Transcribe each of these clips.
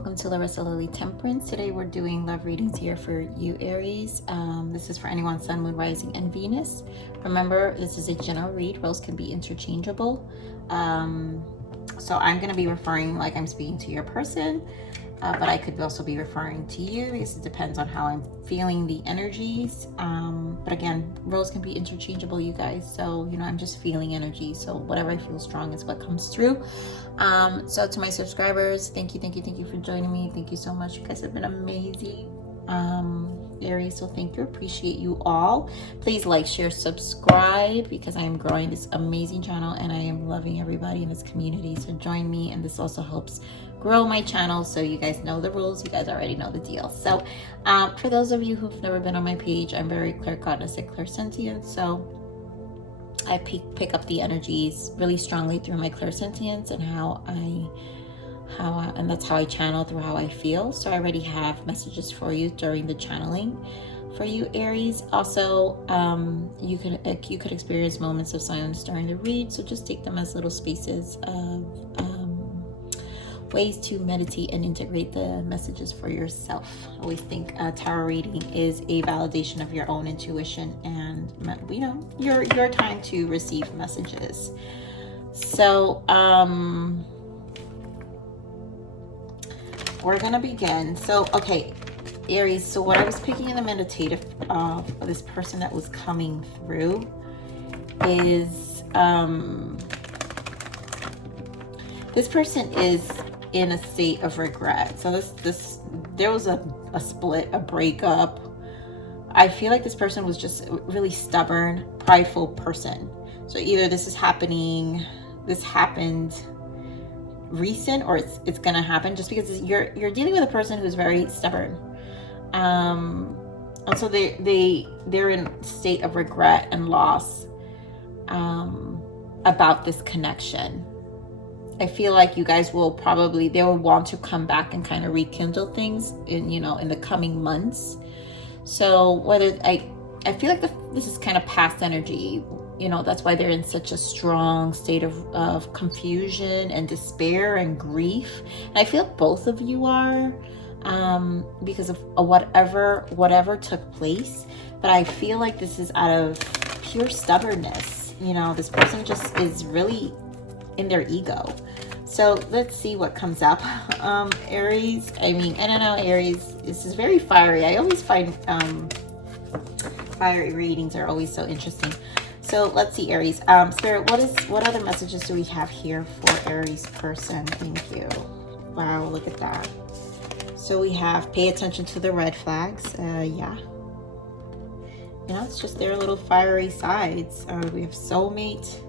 welcome to Larisa Lili Temperance. Today we're doing love readings here for you, Aries. This is for anyone, Sun, Moon, Rising, and Venus. Remember, this is a general read. Roles can be interchangeable. So I'm going to be referring like I'm speaking to your person, but I could also be referring to you because it depends on how I'm feeling the energies. But again, roles can be interchangeable, you guys. So, I'm just feeling energy. So whatever I feel strong is what comes through. So to my subscribers, thank you for joining me. Thank you so much. You guys have been amazing. Aries, so thank you. Appreciate you all. Please like, share, subscribe, because I am growing this amazing channel and I am loving everybody in this community. So join me, and this also helps grow my channel. So you guys know the rules. You guys already know the deal. So for those of you who've never been on my page, I'm very claircognizant, clairsentient. So I pick up the energies really strongly through my clairsentience and and that's how I channel through how I feel. So I already have messages for you during the channeling for you, Aries. Also, you could experience moments of silence during the read. So just take them as little spaces of ways to meditate and integrate the messages for yourself. I always think a tarot reading is a validation of your own intuition and your time to receive messages. So we're gonna begin. So okay, Aries, so what I was picking in the meditative of this person that was coming through is this person is in a state of regret. So there was a split, a breakup. I feel like this person was just a really stubborn, prideful person. So either this happened recent, or it's gonna happen, just because you're dealing with a person who's very stubborn. And so they're in a state of regret and loss about this connection. I feel like you guys they will want to come back and kind of rekindle things in the coming months. So whether I feel like this is kind of past energy, that's why they're in such a strong state of confusion and despair and grief. And I feel both of you are, because of whatever took place. But I feel like this is out of pure stubbornness. This person just is really in their ego. So let's see what comes up. Aries, I don't know, Aries, this is very fiery. I always find fiery readings are always so interesting. So let's see, Aries. Spirit, what other messages do we have here for Aries person? Thank you. Wow, look at that. So we have pay attention to the red flags. Yeah. It's just their little fiery sides. We have soulmate.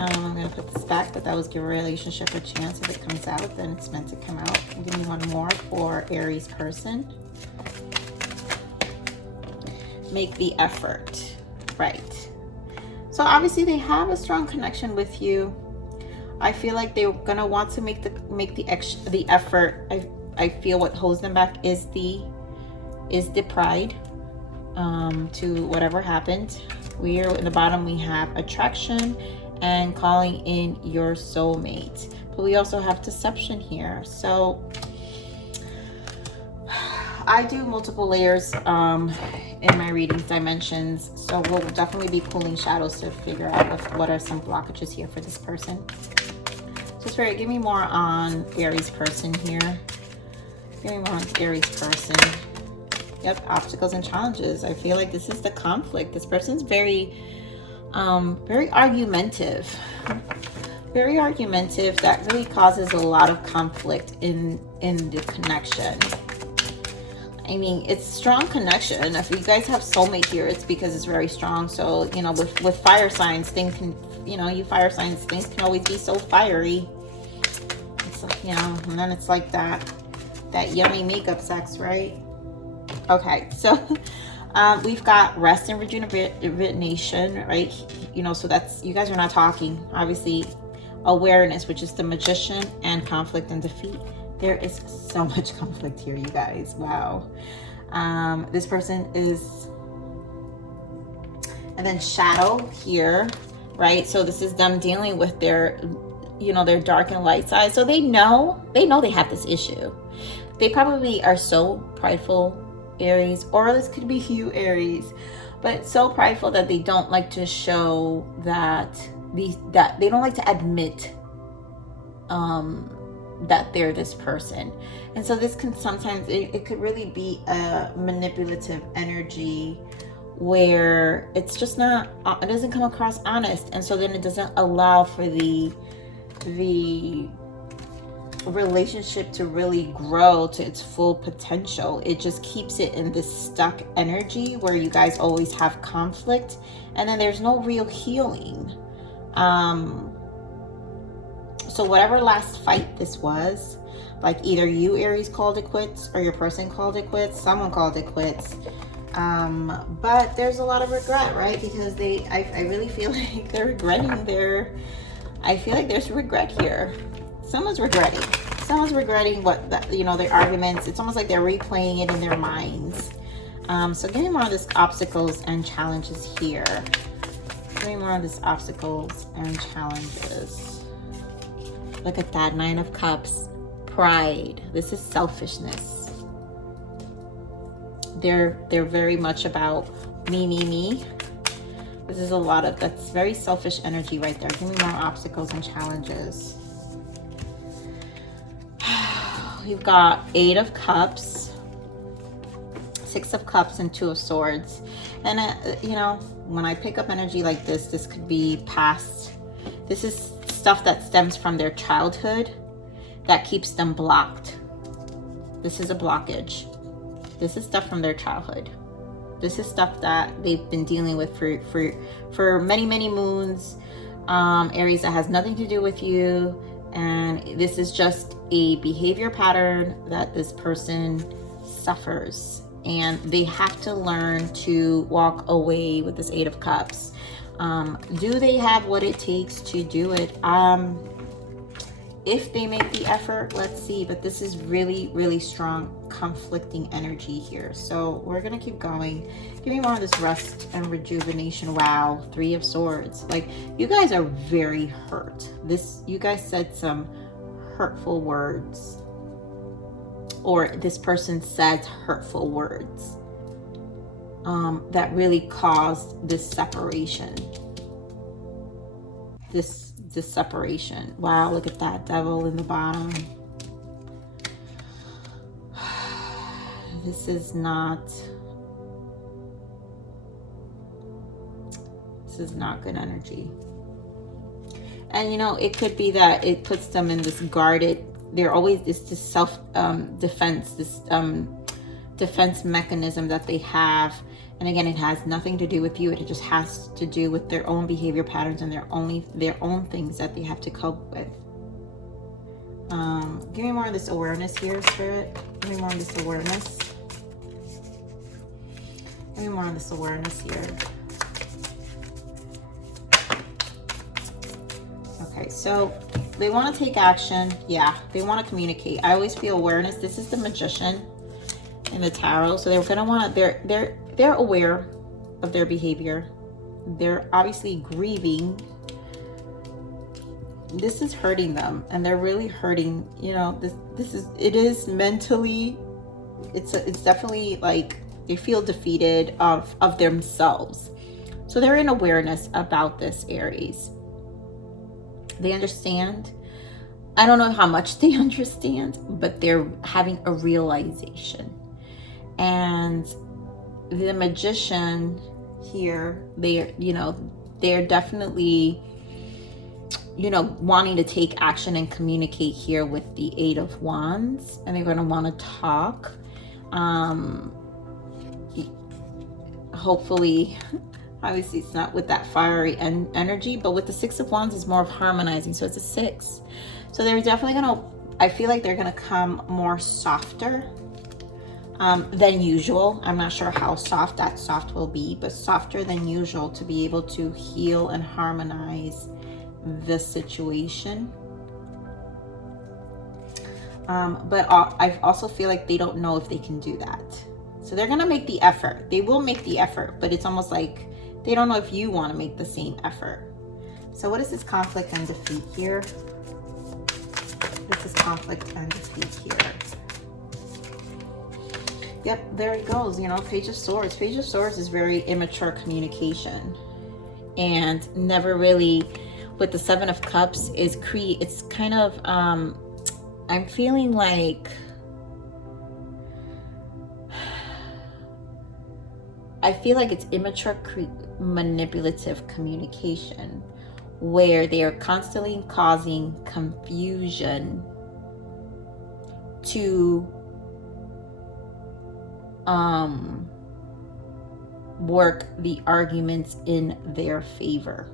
I'm going to put this back, but that was give a relationship a chance. If it comes out, then it's meant to come out. Give me one more for Aries person. Make the effort. Right. So obviously they have a strong connection with you. I feel like they're going to want to make the effort. I feel what holds them back is the pride to whatever happened. We are in the bottom, we have attraction and calling in your soulmate, but we also have deception here. So I do multiple layers in my readings, dimensions, so we'll definitely be pulling shadows to figure out what are some blockages here for this person. So Spirit, give me more on Aries person here. Give me more on Aries person. Yep, obstacles and challenges. I feel like this is the conflict. This person's very argumentative. Very argumentative. That really causes a lot of conflict in the connection. It's strong connection. If you guys have soulmate here, it's because it's very strong. So, with fire signs, things can, you fire signs, things can always be so fiery. It's like, and then it's like that yummy makeup sex, right? Okay, so we've got rest and rejuvenation, right? So that's, you guys are not talking. Obviously, awareness, which is the magician, and conflict and defeat. There is so much conflict here, you guys. Wow. This person is, and then shadow here, right? So this is them dealing with their, their dark and light side. So they know they have this issue. they probably are so prideful, Aries, or this could be you, Aries, but so prideful that they don't like to show that that they don't like to admit that they're this person. And so this can sometimes, it could really be a manipulative energy where it's just not, it doesn't come across honest. And so then it doesn't allow for the relationship to really grow to its full potential. It just keeps it in this stuck energy where you guys always have conflict, and then there's no real healing. So whatever last fight this was, like either you, Aries, called it quits, or your person called it quits, someone called it quits. But there's a lot of regret, right? Because I really feel like they're regretting I feel like there's regret here. Someone's regretting what, their arguments. It's almost like they're replaying it in their minds. So give me more of this obstacles and challenges here. Give me more of this obstacles and challenges. Look at that, 9 of Cups. Pride. This is selfishness. They're very much about me. This is a lot of, that's very selfish energy right there. Give me more obstacles and challenges. You've got 8 of Cups, 6 of Cups, and 2 of Swords. And, when I pick up energy like this could be past. This is stuff that stems from their childhood that keeps them blocked. This is a blockage. This is stuff from their childhood. This is stuff that they've been dealing with for many, many moons. Aries, that has nothing to do with you. And this is just a behavior pattern that this person suffers. And they have to learn to walk away with this 8 of Cups. Do they have what it takes to do it? If they make the effort, let's see. But this is really, really strong conflicting energy here. So we're going to keep going. Give me more of this rest and rejuvenation. Wow, 3 of Swords. Like, you guys are very hurt. You guys said some hurtful words. Or this person said hurtful words. That really caused this separation. This separation. Wow, look at that Devil in the bottom. This is not good energy. And it could be that it puts them in this guarded, they're always this self defense, this defense mechanism that they have. And again, it has nothing to do with you. It just has to do with their own behavior patterns and their own things that they have to cope with. Give me more of this awareness here, Spirit. Give me more of this awareness. Give me more of this awareness here. Okay, so they want to take action. Yeah, they want to communicate. I always feel awareness. This is the Magician in the tarot. So they're going to want to, they're aware of their behavior. They're obviously grieving. This is hurting them, and they're really hurting. It is mentally, it's definitely like they feel defeated of themselves. So they're in awareness about this, Aries. They understand. I don't know how much they understand, but they're having a realization. And the Magician here, they're definitely, wanting to take action and communicate here with the 8 of Wands, and they're going to want to talk. Hopefully, obviously it's not with that fiery energy, but with the 6 of Wands is more of harmonizing. So it's a 6. So they're definitely going to, I feel like they're going to come more softer than usual. I'm not sure how soft that soft will be, but softer than usual to be able to heal and harmonize the situation. But I also feel like they don't know if they can do that. So they're going to make the effort. They will make the effort, but it's almost like they don't know if you want to make the same effort. So what is this conflict and defeat here? This is conflict and defeat here. Yep, there it goes. You know, Page of Swords. Page of Swords is very immature communication, and never really, with the Seven of Cups, it's kind of, I'm feeling like, I feel like it's immature manipulative communication, where they are constantly causing confusion to work the arguments in their favor,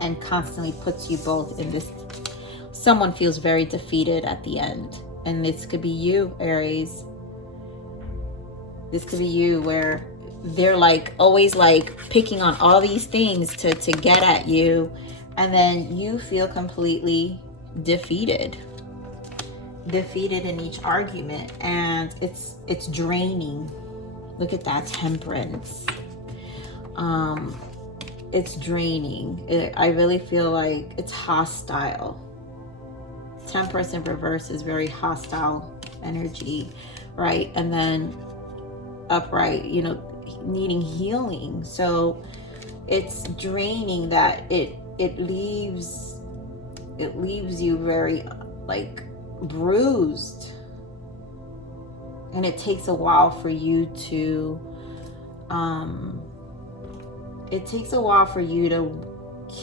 and constantly puts you both in this, someone feels very defeated at the end. And this could be you, Aries. This could be you, where they're like always like picking on all these things to get at you, and then you feel completely defeated in each argument, and it's draining. Look at that, Temperance. It's draining. I really feel like it's hostile. Temperance in reverse is very hostile energy, right? And then upright, you know, needing healing. So it's draining, that it leaves you very like bruised, and it takes a while for you to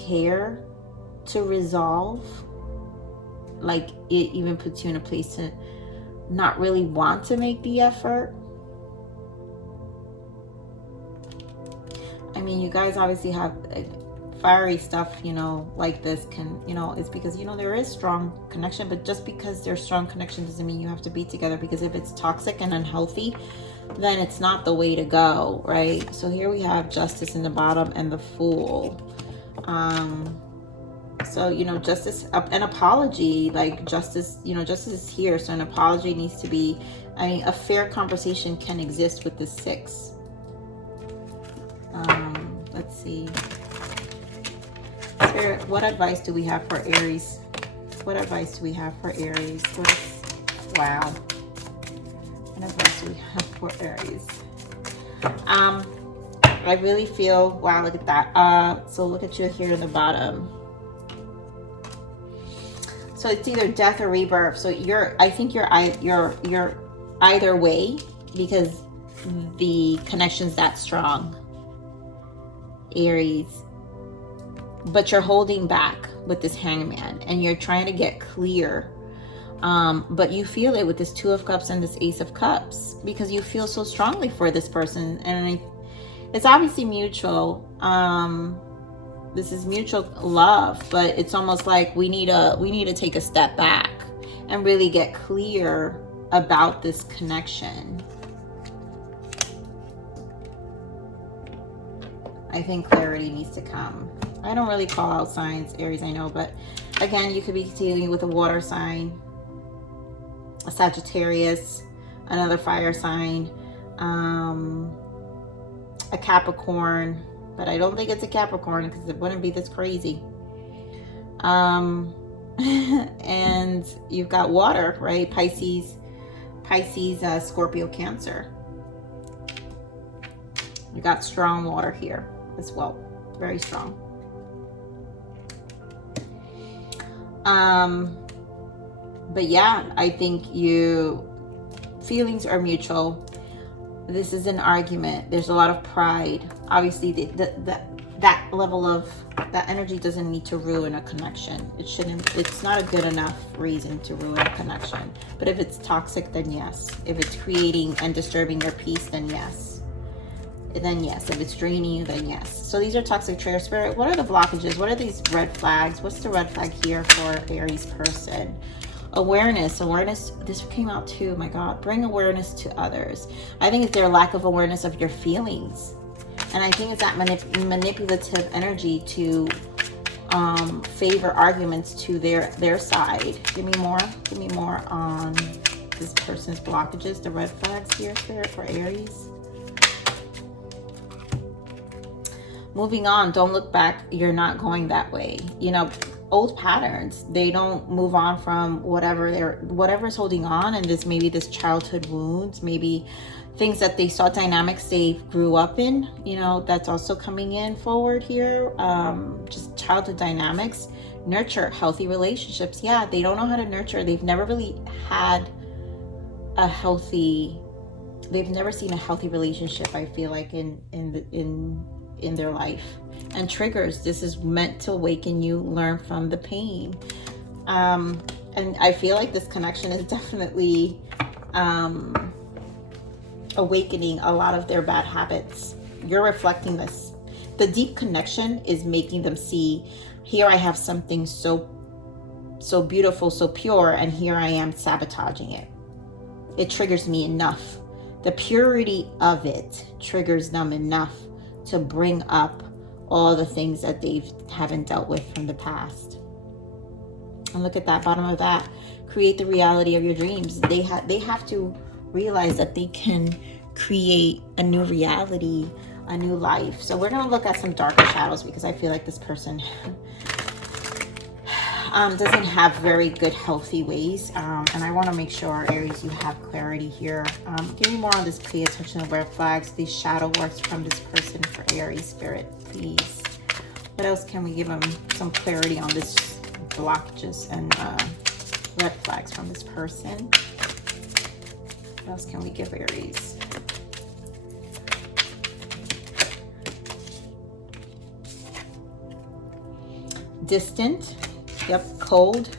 care, to resolve. Like, it even puts you in a place to not really want to make the effort. I mean, you guys obviously have fiery stuff, you know, like this can, you know, it's because, you know, there is strong connection, but just because there's strong connection doesn't mean you have to be together, because if it's toxic and unhealthy, then it's not the way to go, right? So here we have Justice in the bottom and the Fool. So, you know, justice, an apology, like justice, you know, justice is here. So an apology needs to be, I mean, a fair conversation can exist with the 6. Let's see. Spirit, what advice do we have for Aries? What advice do we have for Aries? Wow. What advice do we have for Aries? I really feel, wow, look at that. So look at you here in the bottom. So it's either death or rebirth. So I think you're either way, because the connection's that strong, Aries. But you're holding back with this Hangman, and you're trying to get clear. But you feel it with this 2 of Cups and this Ace of Cups, because you feel so strongly for this person, and it's obviously mutual. This is mutual love, but it's almost like we need to take a step back and really get clear about this connection. I think clarity needs to come. I don't really call out signs, Aries, I know, but again, you could be dealing with a water sign, a Sagittarius, another fire sign, a Capricorn, but I don't think it's a Capricorn, because it wouldn't be this crazy. And you've got water, right? Pisces, Scorpio, Cancer. You got strong water here as well, very strong. But yeah, I think feelings are mutual. This is an argument. There's a lot of pride. Obviously, that level of that energy doesn't need to ruin a connection. It shouldn't. It's not a good enough reason to ruin a connection. But if it's toxic, then yes. If it's creating and disturbing your peace, then yes. If it's draining you, then yes. So these are toxic traits. Spirit, what are the blockages? What are these red flags? What's the red flag here for Aries person? Awareness. This came out too. My God, bring awareness to others. I think it's their lack of awareness of your feelings, and I think it's that manipulative energy to favor arguments to their side. Give me more on this person's blockages. The red flags here, Spirit, for Aries. Moving on. Don't look back. You're not going that way. You know, old patterns. They don't move on from whatever's holding on, and maybe this childhood wounds, maybe things that they saw, dynamics they grew up in, you know, that's also coming in forward here. Just childhood dynamics. Nurture healthy relationships. Yeah, they don't know how to nurture. They've never really had a healthy, they've never seen a healthy relationship, I feel like, in their life. And triggers, this is meant to awaken you, learn from the pain. And I feel like this connection is definitely awakening a lot of their bad habits. You're reflecting this. The deep connection is making them see, here I have something so beautiful, so pure, and here I am sabotaging it. It triggers me enough. The purity of it triggers them enough to bring up all the things that they haven't dealt with from the past. And look at that, bottom of that. Create the reality of your dreams. They have to realize that they can create a new reality, a new life. So we're going to look at some darker shadows, because I feel like this person doesn't have very good, healthy ways. And I want to make sure, Aries, you have clarity here. Give me more on this. Pay attention to red flags, these shadow works from this person for Aries spirit, please. What else can we give them? Some clarity on this blockages and red flags from this person. What else can we give Aries? Distant. Yep, cold,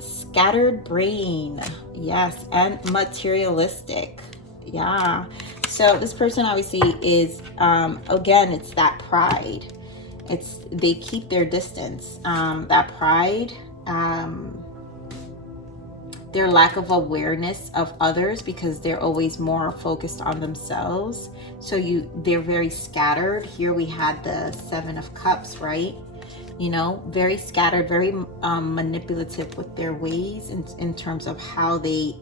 scattered brain, yes, and materialistic. Yeah, so this person obviously is, again, it's that pride. They keep their distance. That pride, their lack of awareness of others, because they're always more focused on themselves. So they're very scattered. Here we had the 7 of Cups, right? You know, very scattered, very manipulative with their ways in terms of how they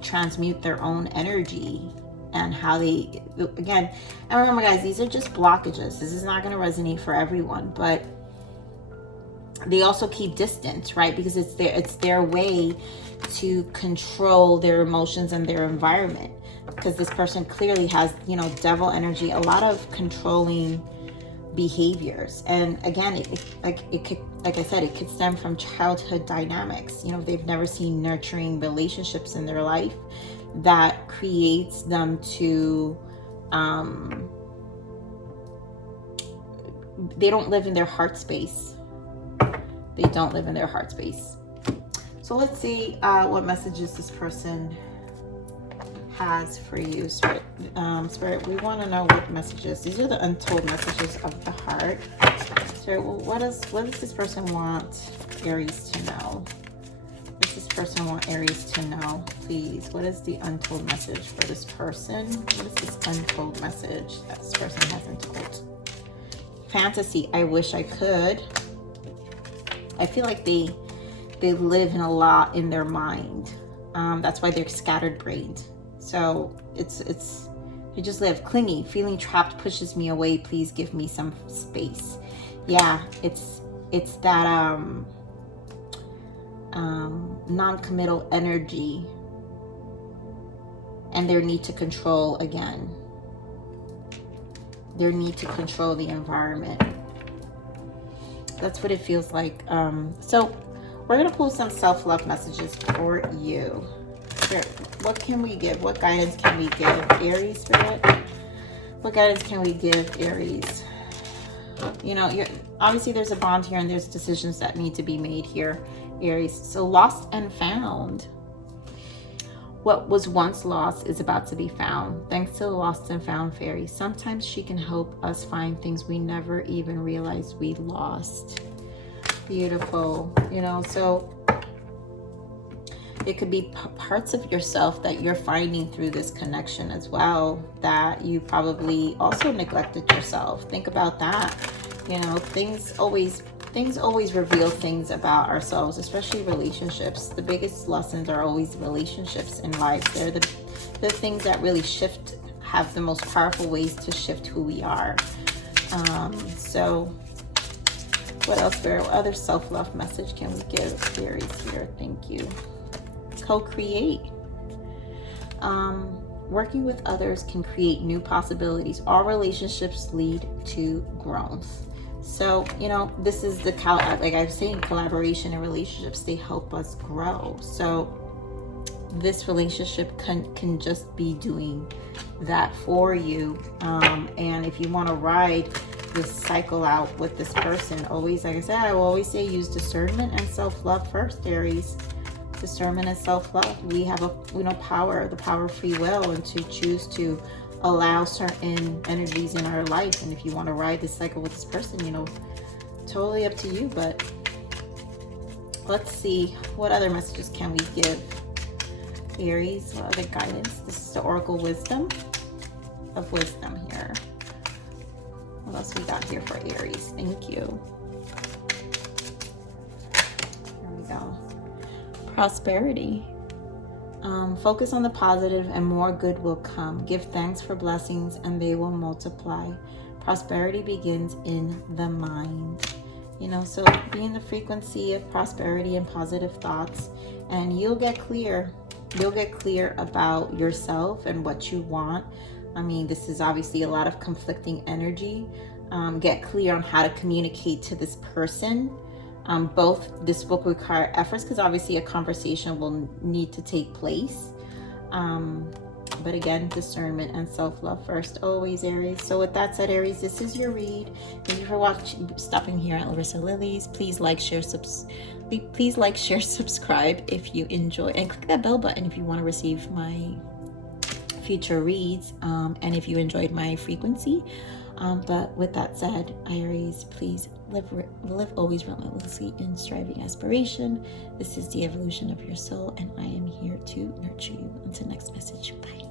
transmute their own energy, and how they, again, and remember guys, these are just blockages. This is not going to resonate for everyone, but they also keep distance, right? Because it's their way to control their emotions and their environment, because this person clearly has, you know, devil energy, a lot of controlling behaviors. And again, it could, like I said, it could stem from childhood dynamics. You know, they've never seen nurturing relationships in their life that creates them to they don't live in their heart space. They don't live in their heart space. So let's see what messages this person has for you, Spirit. Spirit, we want to know what messages. These are the untold messages of the heart. Spirit, what does this person want Aries to know? What does this person want Aries to know, please? What is the untold message for this person? What is this untold message that this person hasn't told? Fantasy, I wish I could. I feel like they live in a lot in their mind. That's why they're scattered brained. So they just live clingy, feeling trapped pushes me away. Please give me some space. Yeah, it's that non-committal energy, and their need to control again. Their need to control the environment. That's what it feels like. So we're gonna pull some self-love messages for you. Spirit, what can we give? What guidance can we give Aries, Spirit? What guidance can we give Aries? You know, obviously there's a bond here, and there's decisions that need to be made here, Aries. So lost and found. What was once lost is about to be found. Thanks to the lost and found fairy. Sometimes she can help us find things we never even realized we lost. Beautiful. You know, so it could be parts of yourself that you're finding through this connection as well, that you probably also neglected yourself. Think about that. You know, things always reveal things about ourselves, especially relationships. The biggest lessons are always relationships in life. They're the things that really shift, have the most powerful ways to shift who we are. So What else, Vero? What other self-love message can we give Aries here? Thank you. Co-create. Working with others can create new possibilities. All relationships lead to growth. So, you know, this is the, like I was saying, collaboration and relationships, they help us grow. So this relationship can just be doing that for you. And if you want to ride this cycle out with this person, always, like I said, I will always say use discernment and self-love first, Aries. Discernment and self-love. We have a, you know, power, the power of free will, and to choose to allow certain energies in our life. And if you want to ride this cycle with this person, you know, totally up to you. But let's see, what other messages can we give Aries? What other guidance? This is the Oracle Wisdom of Wisdom here. What else we got here for Aries? Thank you. There we go. Prosperity. Focus on the positive and more good will come. Give thanks for blessings and they will multiply. Prosperity begins in the mind. You know, so be in the frequency of prosperity and positive thoughts, and you'll get clear. You'll get clear about yourself and what you want. I mean, this is obviously a lot of conflicting energy. Get clear on how to communicate to this person. Both this will require efforts because obviously a conversation will need to take place. But again, discernment and self-love first, always, Aries. So with that said, Aries, this is your read. Thank you for watching, stopping here at Larisa Lili's. Please like, share, subscribe if you enjoy, and click that bell button if you want to receive my future reads, and if you enjoyed my frequency. But with that said, Aries, please live always relentlessly in striving aspiration. This is the evolution of your soul, and I am here to nurture you. Until next message, bye.